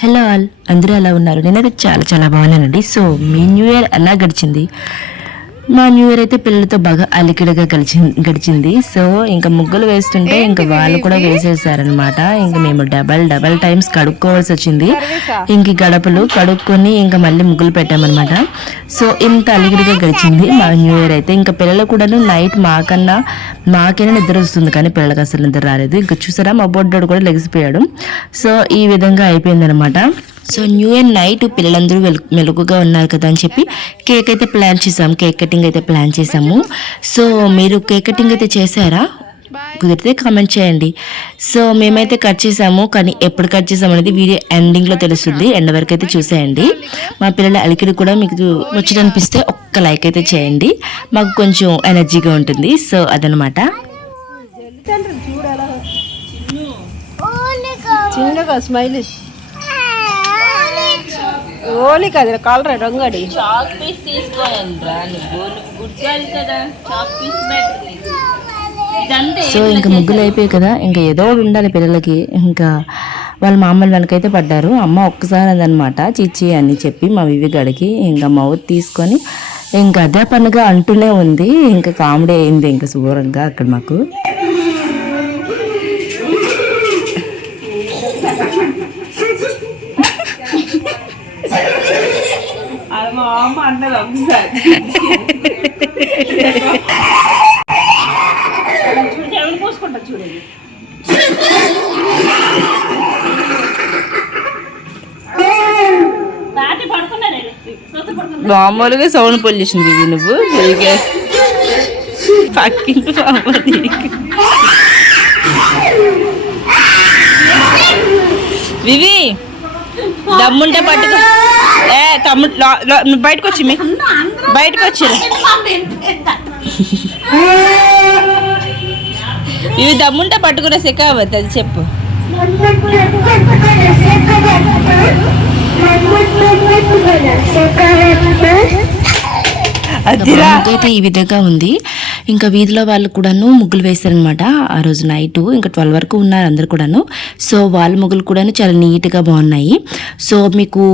Hello all, అందరూ ఎలా ఉన్నారు? నేనైతే చాలా చాలా బాగున్నానండి. సో మీ న్యూ ఇయర్ ఎలా గడిచింది? మా న్యూ ఇయర్ అయితే పిల్లలతో బాగా అలికిడిగా గడిచింది. సో ఇంకా ముగ్గులు వేస్తుంటే ఇంకా వాళ్ళు కూడా వేసేసారనమాట. ఇంకా మేము డబల్ టైమ్స్ కడుక్కోవాల్సి వచ్చింది. ఇంక గడపలు కడుక్కొని ఇంకా మళ్ళీ ముగ్గులు పెట్టామన్నమాట. సో ఇంత అలికిడిగా గడిచింది మా న్యూ ఇయర్ అయితే. ఇంకా పిల్లలు కూడాను నైట్ మాకైనా నిద్ర వస్తుంది, కానీ పిల్లలకి అసలు నిద్ర రాలేదు. ఇంకా చూసారా, మా బొడ్డోడు కూడా లెగిసిపోయాడు. సో ఈ విధంగా అయిపోయిందనమాట. సో న్యూ ఇయర్ నైట్ పిల్లలందరూ మెలుగుగా ఉన్నారు కదా అని చెప్పి కేక్ అయితే ప్లాన్ చేసాము. కేక్ కటింగ్ అయితే ప్లాన్ చేసాము. సో మీరు కేక్ కటింగ్ అయితే చేశారా? కుదిరితే కామెంట్ చేయండి. సో మేమైతే కట్ చేసాము, కానీ ఎప్పుడు కట్ చేసాము అనేది వీడియో ఎండింగ్లో తెలుస్తుంది. ఎండ్ వరకు అయితే చూసేయండి. మా పిల్లల అలికిడి కూడా మీకు వచ్చిననిపిస్తే ఒక్క లైక్ అయితే చేయండి, మాకు కొంచెం ఎనర్జీగా ఉంటుంది. సో అదనమాట. చిన్నగా స్మైలిష్ ఓలీ కదా కలర్ రంగడి చాక్ పీస్ తీసుకోవాలంటరా, గుర్తాలి కదా, చాక్ పీస్ సో ఇంకా ముగ్గులు అయిపోయాయి కదా, ఇంకా ఏదో ఒకటి ఉండాలి పిల్లలకి. ఇంకా వాళ్ళ మామూలు వెనకైతే పడ్డారు. అమ్మ ఒక్కసారి అదనమాట చిచ్చి అని చెప్పి మా వివిగాడికి ఇంకా మౌత్ తీసుకొని ఇంకా అదే పనిగా అంటూనే ఉంది. ఇంకా కామెడీ అయింది ఇంకా శుభ్రంగా అక్కడ మాకు. మా అమ్మ అన్నది ఒకసారి పోసుకుంటా చూడండి. మామూలుగా సౌండ్ పొల్యూషన్ ఇది నువ్వు పక్కింటి వివి దమ్ముంటే పట్టుకో. తమ్ముడు బయటకు వచ్చి బయటకు వచ్చి ఇవి దమ్ముంటే పట్టుకునే సెకావద్దు, అది చెప్పు. అయితే ఈ విధంగా ఉంది. ఇంకా వీధిలో వాళ్ళు కూడాను ముగ్గులు వేశారనమాట ఆ రోజు నైట్. ఇంకా 12 వరకు ఉన్నారు అందరు కూడాను. సో వాళ్ళ ముగ్గులు కూడాను చాలా నీట్గా బాగున్నాయి. సో మీకు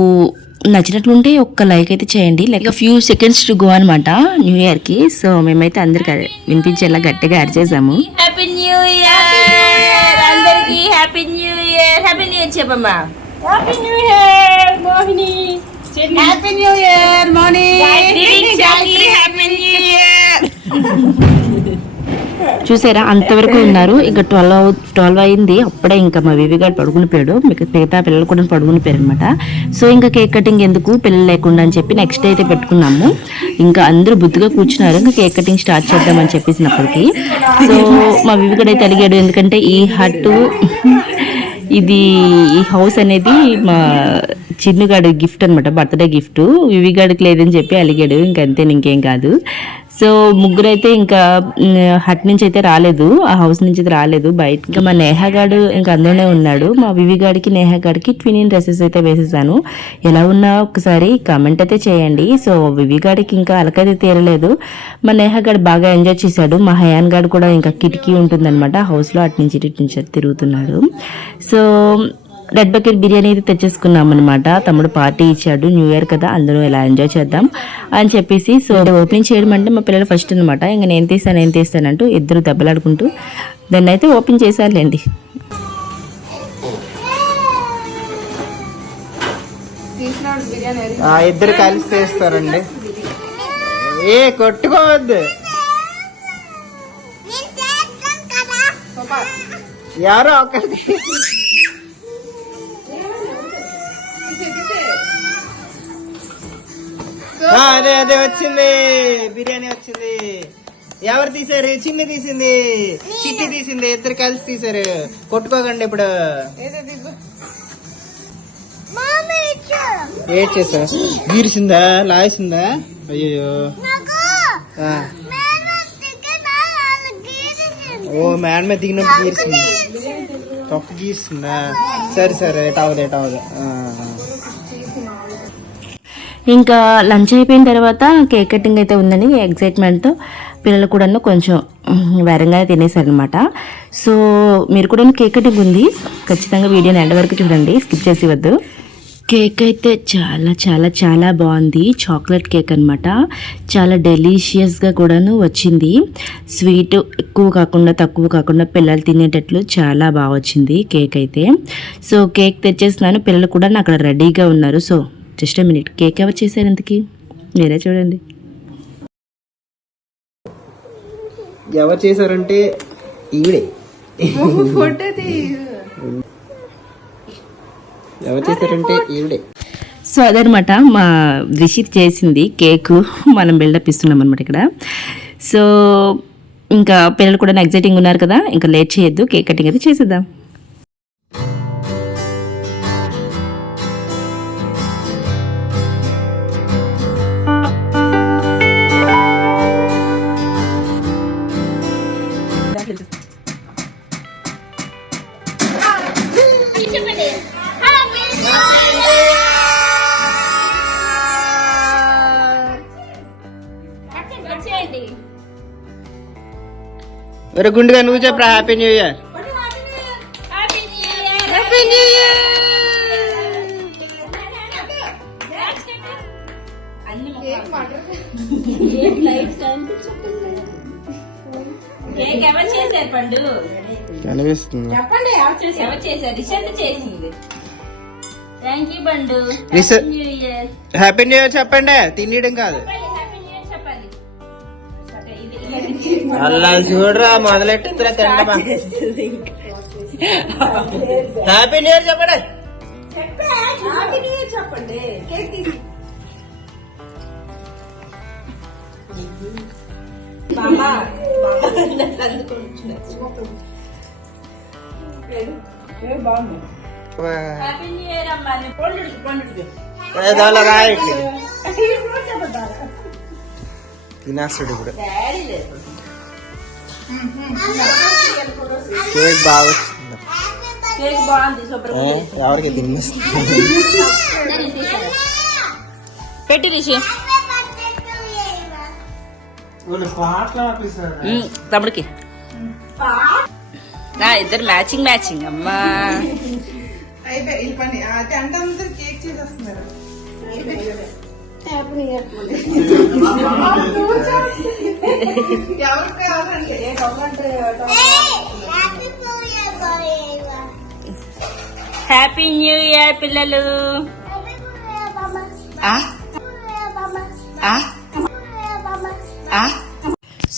నచ్చినట్లుంటే ఒక్క లైక్ అయితే చేయండి. Like few seconds to go అనమాట న్యూ ఇయర్కి. సో మేమైతే అందరికి వినిపించేలా గట్టిగా చేసాము. హ్యాపీ న్యూ ఇయర్ అందరికి, happy new year. Happy new year చెప్పమ్మా. Happy new year Mohini. Happy new year Moni. Happy new year. చూసారా, అంతవరకు ఉన్నారు. ఇంకా 12 అయింది. అప్పుడే ఇంకా మా వివిగాడు పడుకుని పోయాడు. మిగతా పిల్లలు కూడా పడుకుని పోయారు అనమాట. సో ఇంకా కేక్ కటింగ్ ఎందుకు పిల్లలు లేకుండా అని చెప్పి నెక్స్ట్ డే అయితే పెట్టుకున్నాము. ఇంకా అందరూ బుద్ధిగా కూర్చున్నారు. ఇంకా కేక్ కటింగ్ స్టార్ట్ చేద్దామని చెప్పేసినప్పటికీ సో మా వివిగాడు అయితే అడిగాడు, ఎందుకంటే ఈ ఈ హౌస్ అనేది మా చిన్నుగాడి గిఫ్ట్ అనమాట, బర్త్డే గిఫ్ట్. వివిగాడికి లేదని చెప్పి అలిగాడు. ఇంకంతే, ఇంకేం కాదు. సో ముగ్గురు అయితే ఇంకా హట్ నుంచి అయితే రాలేదు, ఆ హౌస్ నుంచి అయితే రాలేదు బయట. ఇంకా మా నేహగాడు ఇంకా అందులోనే ఉన్నాడు. మా వివిగాడికి నేహగాడికి ట్విన్ డ్రెస్సెస్ అయితే వేసేసాను. ఎలా ఉన్నా ఒకసారి కామెంట్ అయితే చేయండి. సో వివిగాడికి ఇంకా అలకైతే తీరలేదు. మా నేహగాడు బాగా ఎంజాయ్ చేశాడు. మా హయాన్ గాడు కూడా ఇంకా కిటికీ ఉంటుందన్నమాట హౌస్లో, అటు నుంచి ఇటు నుంచి తిరుగుతున్నాడు. సో రెడ్ బకెట్ బిర్యానీ అయితే తెచ్చేసుకున్నాం అనమాట. తమ్ముడు పార్టీ ఇచ్చాడు, న్యూ ఇయర్ కదా, అందరూ ఇలా ఎంజాయ్ చేద్దాం అని చెప్పేసి. సో ఓపెనింగ్ చేయడం అంటే మా పిల్లలు ఫస్ట్ అనమాట. ఇంకా నేను తీస్తానంటూ ఇద్దరు దెబ్బలాడుకుంటూ దాన్ని అయితే ఓపెన్ చేశారులేండి. ఇద్దరు కలిసి చేస్తారండి. కొట్టుకోవద్దు, ఎవరో ఒకటి. అదే వచ్చింది, బిర్యానీ వచ్చింది. ఎవరు తీసారు? చిన్ని తీసింది, చిట్టి తీసింది, ఇద్దరు కలిసి తీసారు. కొట్టుకోకండి ఇప్పుడు. ఏడ్ చేసా? గీరిసిందా? లాగేసిందా? అయ్యో, ఓ మ్యాన్ మీద దిగినప్పుడు గీరిసింది, తొక్క గీరిసిందా? సరే ఎట్ అవ్వదు. ఇంకా లంచ్ అయిపోయిన తర్వాత కేక్ కటింగ్ అయితే ఉందని ఎగ్జైట్మెంట్తో పిల్లలు కూడా కొంచెం వేరంగానే తినేసారనమాట. సో మీరు కూడా కేక్ కటింగ్ ఉంది, ఖచ్చితంగా వీడియోని ఎండ్ వరకు చూడండి, స్కిప్ చేసి వద్దు. కేక్ అయితే చాలా చాలా చాలా బాగుంది. చాక్లెట్ కేక్ అనమాట. చాలా డెలీషియస్గా కూడాను వచ్చింది. స్వీట్ ఎక్కువ కాకుండా తక్కువ కాకుండా పిల్లలు తినేటట్లు చాలా బాగా వచ్చింది కేక్ అయితే. సో కేక్ తెచ్చేస్తున్నాను. పిల్లలు కూడా అక్కడ రెడీగా ఉన్నారు. So just a minute, cake ఎవరు చేశారు ఇంతకీ మీరే చూడండి. ఎవరు చేశారంటే ఈవిడే. ఎవరు చేశారంటే ఈవిడే. సో అదనమాట మా రిషిత్ చేసింది కేకు. మనం బిల్డప్ ఇస్తున్నాం అనమాట ఇక్కడ. సో ఇంకా పిల్లలు కూడా ఎగ్జైటింగ్ ఉన్నారు కదా, ఇంకా లేట్ చేయొద్దు, కేక్ కటింగ్ అయితే చేసేద్దాం. ఒరే గుండుగా నువ్వు చెప్పరా happy new year. Happy new year. Cake ఎవరు చేశారు పండు? కనిపిస్తుంది. చెప్పండి ఎవరు చేశారు? రిషత్ చేసింది. Thank you Bandu. Rishat. New year. Happy new year చెప్పండి, తినేయడం కాదు. హ్యాపీ న్యూ ఇయర్ చెప్పాలి. అలా చూడరా మొదలెట్టుతురా తింటమా. హ్యాపీ న్యూ ఇయర్ చెప్పండి. చెప్పండి. హ్యాపీ న్యూ ఇయర్ అమ్మా. తినేస్తాడు ఇప్పుడు. కేక్ బాగా వస్తుంది. కేక్ బాగుంది సూపర్. ఎవరికి తినేస్తుంది. పెట్టి రిషి తమ్ముడికి. నా ఇద్దరు మ్యాచింగ్ మ్యాచింగ్ అమ్మా. హ్యాపీ న్యూ ఇయర్ పిల్లలు.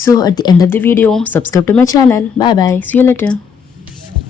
So at the end of the video, subscribe to my channel. Bye bye. See you later.